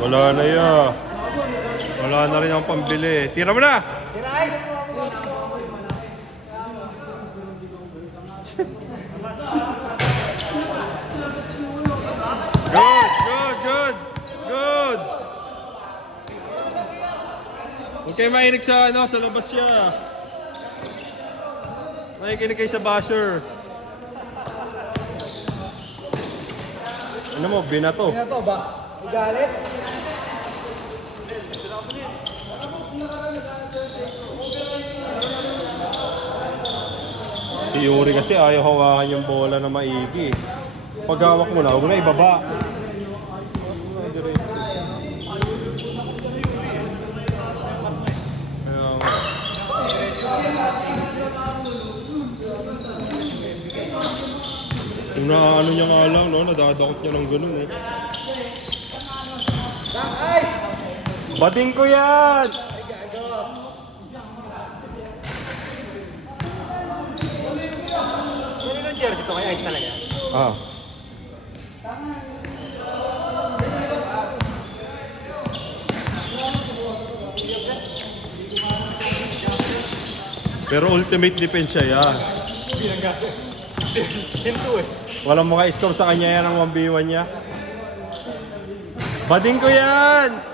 Wala na yan. Wala na rin ang pambili. Tira mo na! Good, good, good, good. Okay, mainig sa sa labas siya. Nakikinig kayo sa basher. Ano mo, binato? Binato ba? Galit? Si Yuri kasi ayaw hawakan yung bola na maigi. Pag hawak mo na, huwag na ibaba. Kung ano niya nga lang, no? Nadadakot niya ng ganun eh. Bading ko yan! Ano yung jersey to? Kaya ice talaga? Ah. Pero ultimate defense siya yan. Bilang gaso. Hinto eh. Walang maka-score sa kanya yan ang 1v1 niya. Bading ko yan!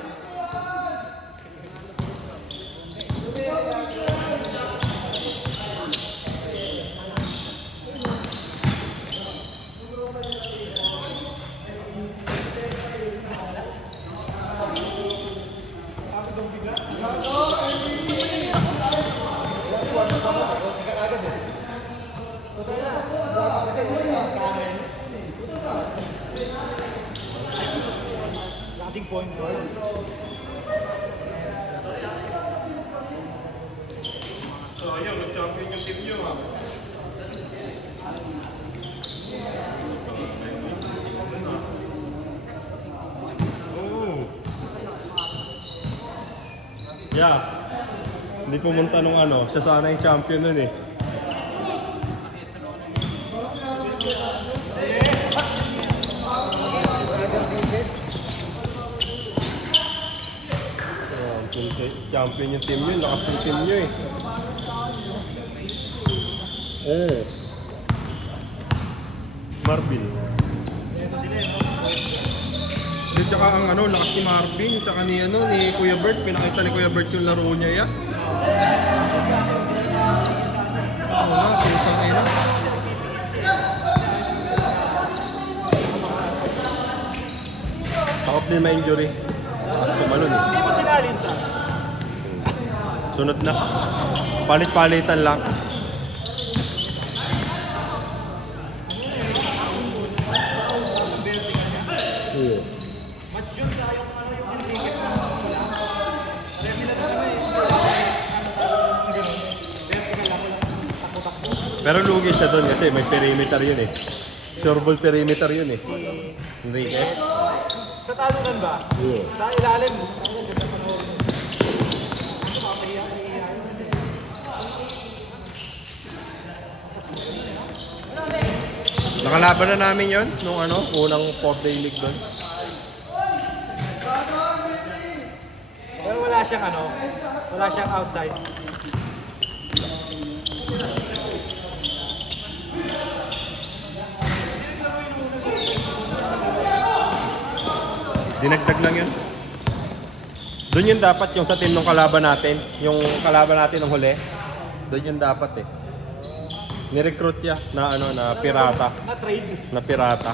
Lasing point guard. So ayun, nag-champion yung team nyo ha. Oh. Yeah. Hindi pumunta nung siya sana yung champion nun eh. Champion yung team nyo, lakas yung team nyo eh. Oh. Marvin. At saka ang lakas ni Marvin, tsaka ni Kuya Bert, pinakita ni Kuya Bert yung laro niya yan. Wala, putang ina. Takot din ma-injury. Lakas kumalun eh. Hindi mo sinalin sa... Sunod na. Palit-palitan lang. Pero lugi siya doon kasi may perimeter yun eh. Sure ball perimeter yun eh. Enriquez. Sa talunan ba? Sa ilalim. Nakalaban na namin yon nung unang 4-day league doon. Pero wala siyang outside. Dinagdag lang yun. Doon yun dapat yung sa team ng kalaban natin. Yung kalaban natin ng huli. Doon yun dapat eh. Ni-recruit niya na pirata. Na trade. Na pirata.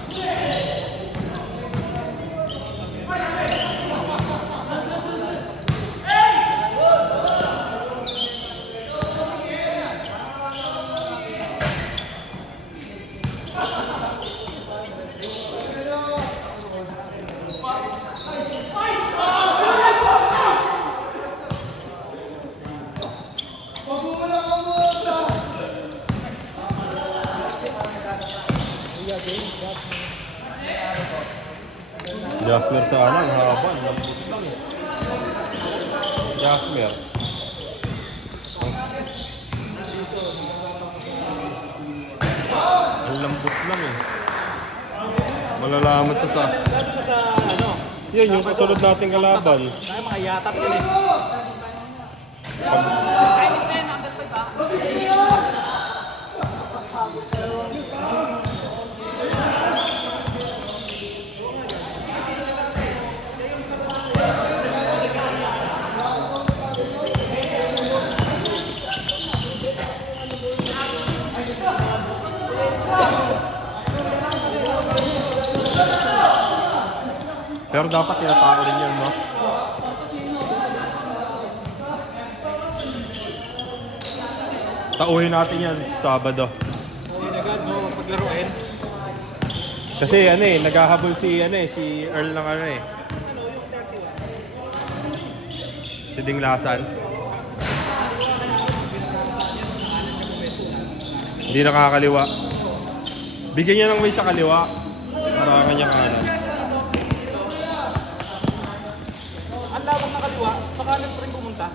Jasmer sana, ang haba, lambot lang eh. Jasmer. Ang lambot lang eh. Malalaman sa Lalo na sa Yan, yung kasunod nating kalaban. Ay, mga yatak yun eh. Silent na yan, number 5 ah. Pero dapat tinatao rin yun, no? Tauhin natin yan, Sabado. Hindi na agad, no? Paglaruin. Kasi ano eh, naghahabol si Earl ng ano eh. Si Dinglasan. Hindi nakakaliwa. Bigyan niya ng way sa kaliwa. Para kanya kanan. Ang lawak na kaliwa, sa kanan pa rin pumunta.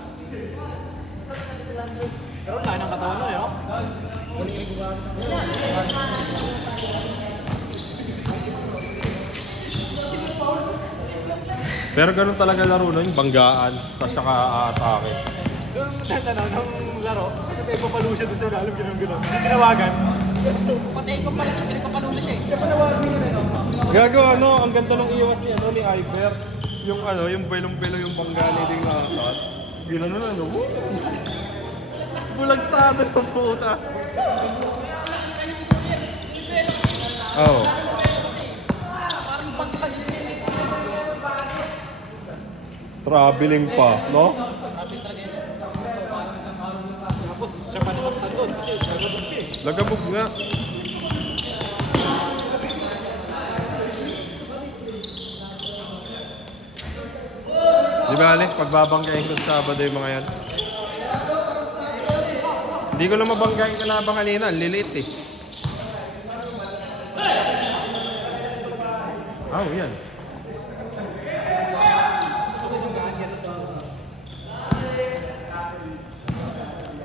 Pero wala ng katawan nun eh, no? Pero ganun talaga laro nun, banggaan. Tapos saka aatake. Yung nung laro, may papalo siya doon sa lalim, gano'n. Hindi tinawagan. Patay ko pala siya, pinagpapalulo siya eh. Gagawa no, ang ganda ng iwas ni ni Iver. Yung yung belong-belo yung bangga ni Dinglasan. Gano'n na no. Bulagtado ng puta. Oh. Traveling pa, no? Tapos siya pa nasaktan doon kasi nagabog siya eh. Lagabog nga. Di ba, Ale? Pagbabanggain ko sa Sabado yung mga yan. Hindi ko na mabanggain kalabang kanina. Ang liliit eh. Oh, yan.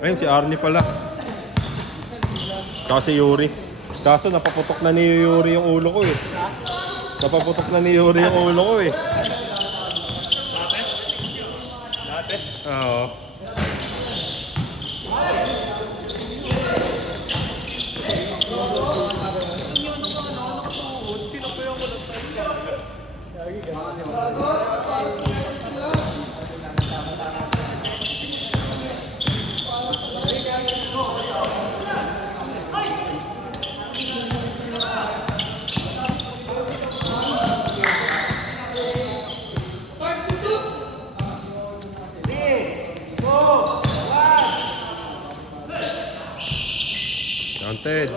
Ayun, si Arnie pala. Kasi Yuri. Kaso napaputok na ni Yuri yung ulo ko eh. Napaputok na ni Yuri yung ulo ko eh. Dati? Oo. Sino po yung walang Counted.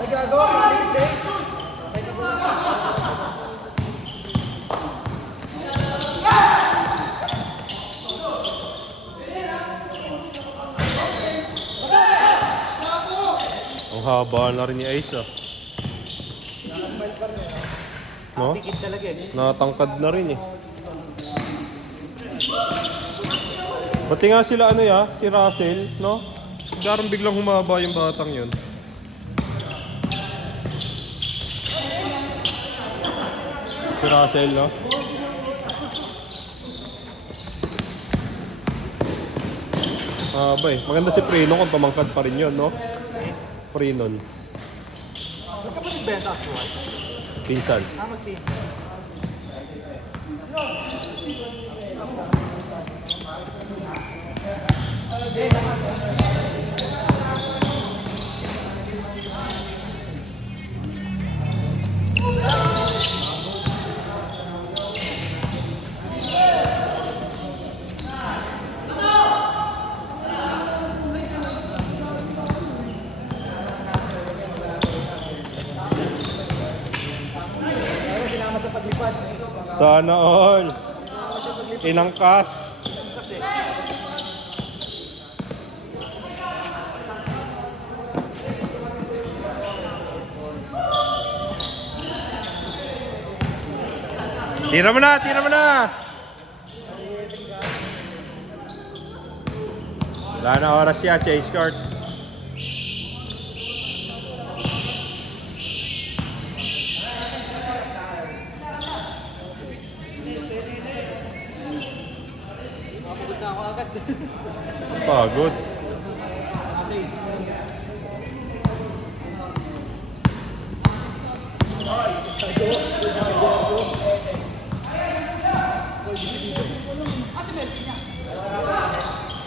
Ay, gago! Ang haba na rin ni Ace ah. No? Tikit talaga eh. Natangkad na rin eh. Pati nga sila si Russell, no? Darang biglang humaba yung batang yun. Si Russell, no? Maganda si Prino kung pamangkad pa rin yun, no? Prinon. Magkapatid ba yan sa Aswad? Pinsan. Mag-team. Sinama sa paglipad. Sana all. Inangkas. Kasi Tira mo na, tira mo na! Wala na oras siya, change court. Mapagod na ako agad. Pagod.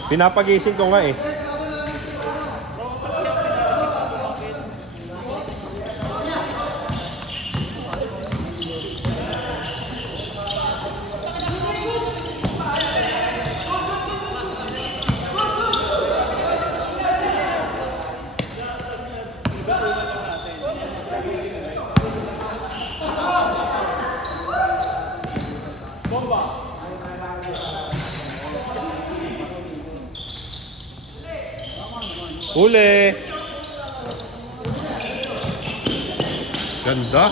Pinapagising ko nga eh. Huli! Ganda!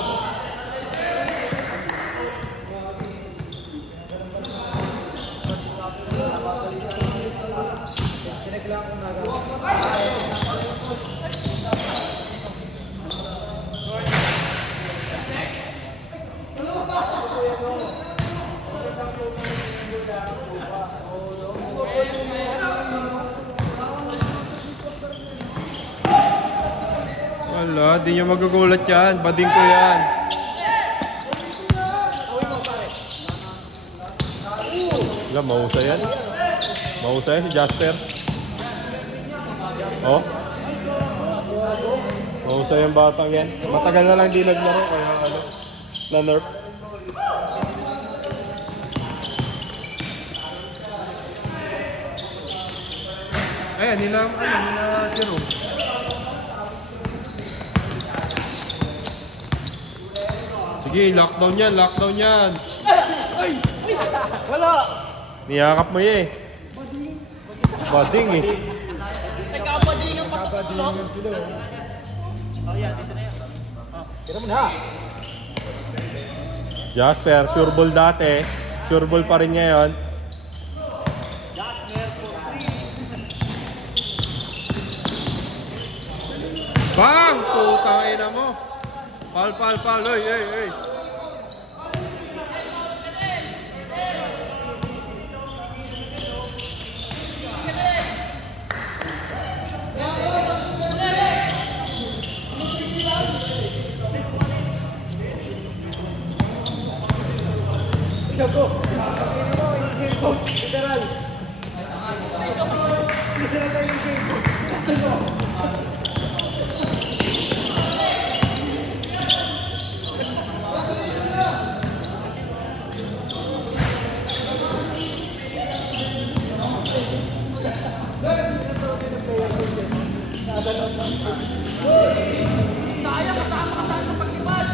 Wala, di nyo magugulat yan. Bading ko yan. Wala, mahusay yan. Mahusay si Jasper. Oh. Mahusay yung batang yan. Matagal na lang di naglaro, kaya ano, na-nerf. Ayan, nila Jerome. Sige, lockdown yan, lockdown yan. Wala! Niyakap mo eh. Bading eh. Nagkabadingan pa sa sulok. Tira mo na! Jasper, sure ball dati. Sure ball pa rin ngayon. Bang! Putang ina mo. Pal. Hey. Sayang, kasama ka sa pag-ibad.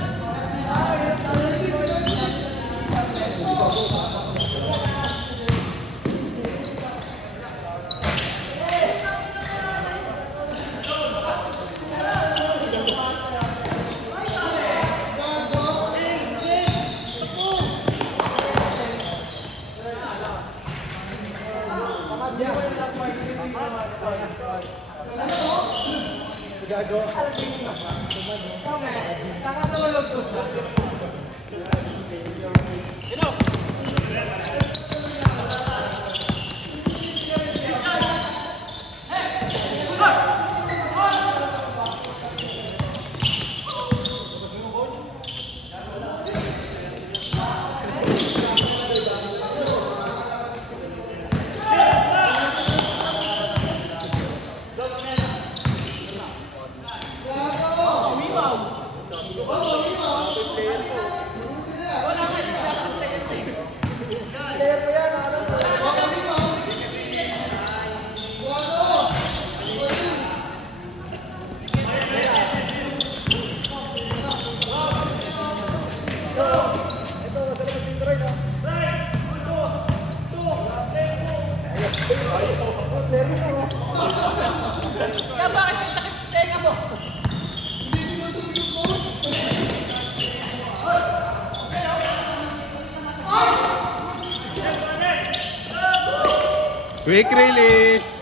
Quick release.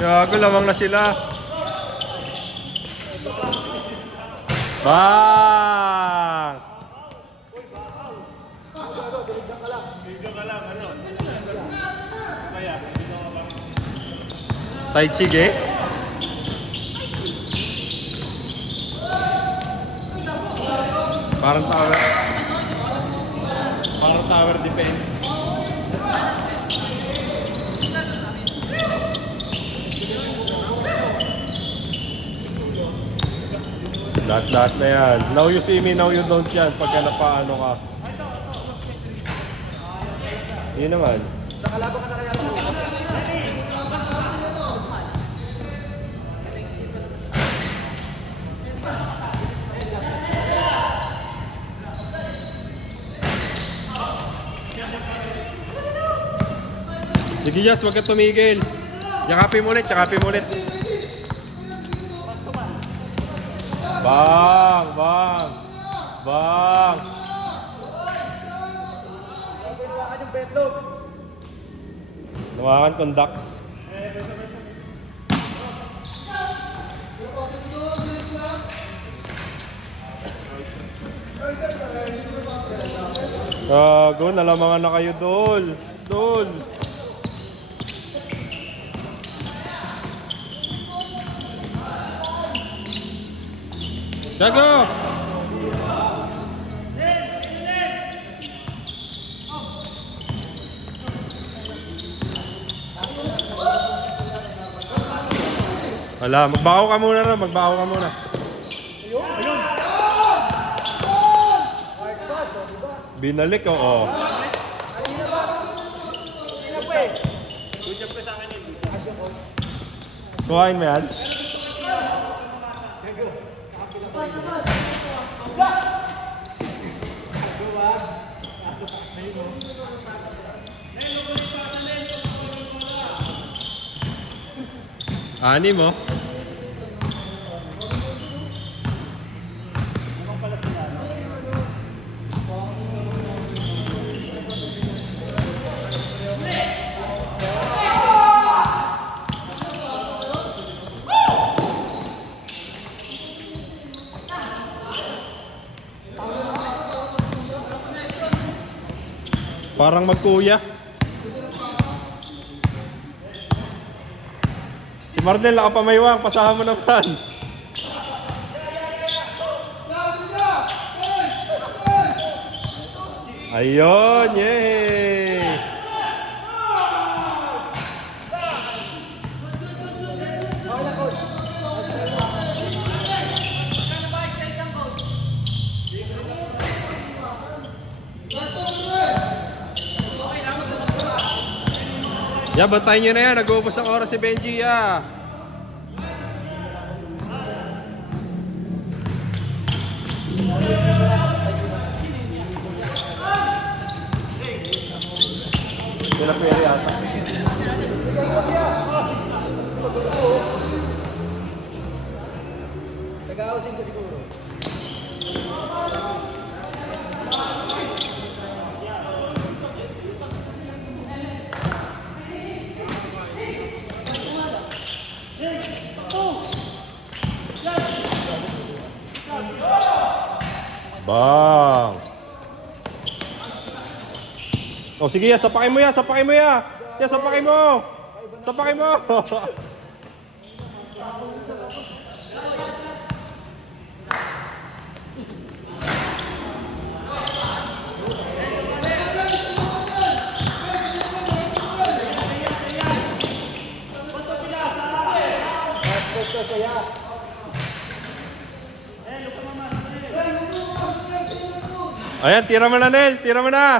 Gago, lamang na sila. Bang! Tai Chi ge? Parang tower. Parang tower defense. Lahat na yan. Now you see me, now you don't yan. Pagka napaano ka. Yun naman. Sa kalaban ka na kaya ako. Sige, Jazz, huwag ka tumigil. Yakapin mo ulit, yakapin mo ulit. Bang! Bang! Bang! Nawakan kong ducks. Go, nalamangan na kayo, Dol. Dol. Dago! Wala, magbaho ka muna rin, magbaho ka muna. Binalik, oo. Kuhain mo yan? Ani mo? Parang magkuya. Si Marnel, nakapamaywang. Pasahan mo naman. Ayun, yay! Ya, bantayin nyo na yan. Nag-uubos ang oras si Benji, ya. Sila pwede yata. Nag-aawsin ko siguro. Bang! Oh, sige ya, sapakin mo ya, sapakin mo ya. Ya, sapakin mo. Sapakin mo. Ayan, tira mo na, Nel. Tira mo na.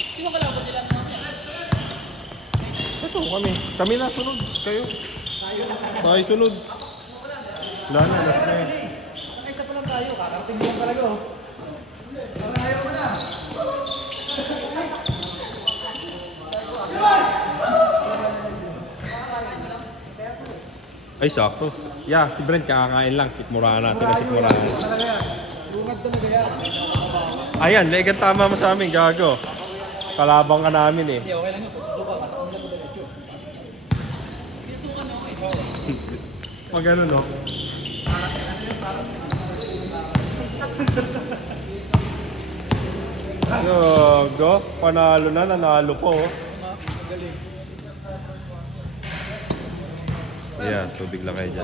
Sino kalaban nila? Ito, kami. Kami na, sunod. Kayo. Tayo sunod. Wala na, last na yun. Isa pa lang tayo, kakarating mo lang talaga. Parang ayaw mo na. Ay, sakto. Yeah, si Brent kakakain lang. Sikmura natin na sikmura. Talaga yan. Hangad talaga yan. Ayan, legan tama mo sa amin, gago. Kalabang ka namin eh. Hindi, okay lang yun. Pag susuka, nasa kanila po diretso. Susuka na ako eh. Pag ano no? Gago, panalo na, nanalo po. Ayan, tubig lang kayo dyan.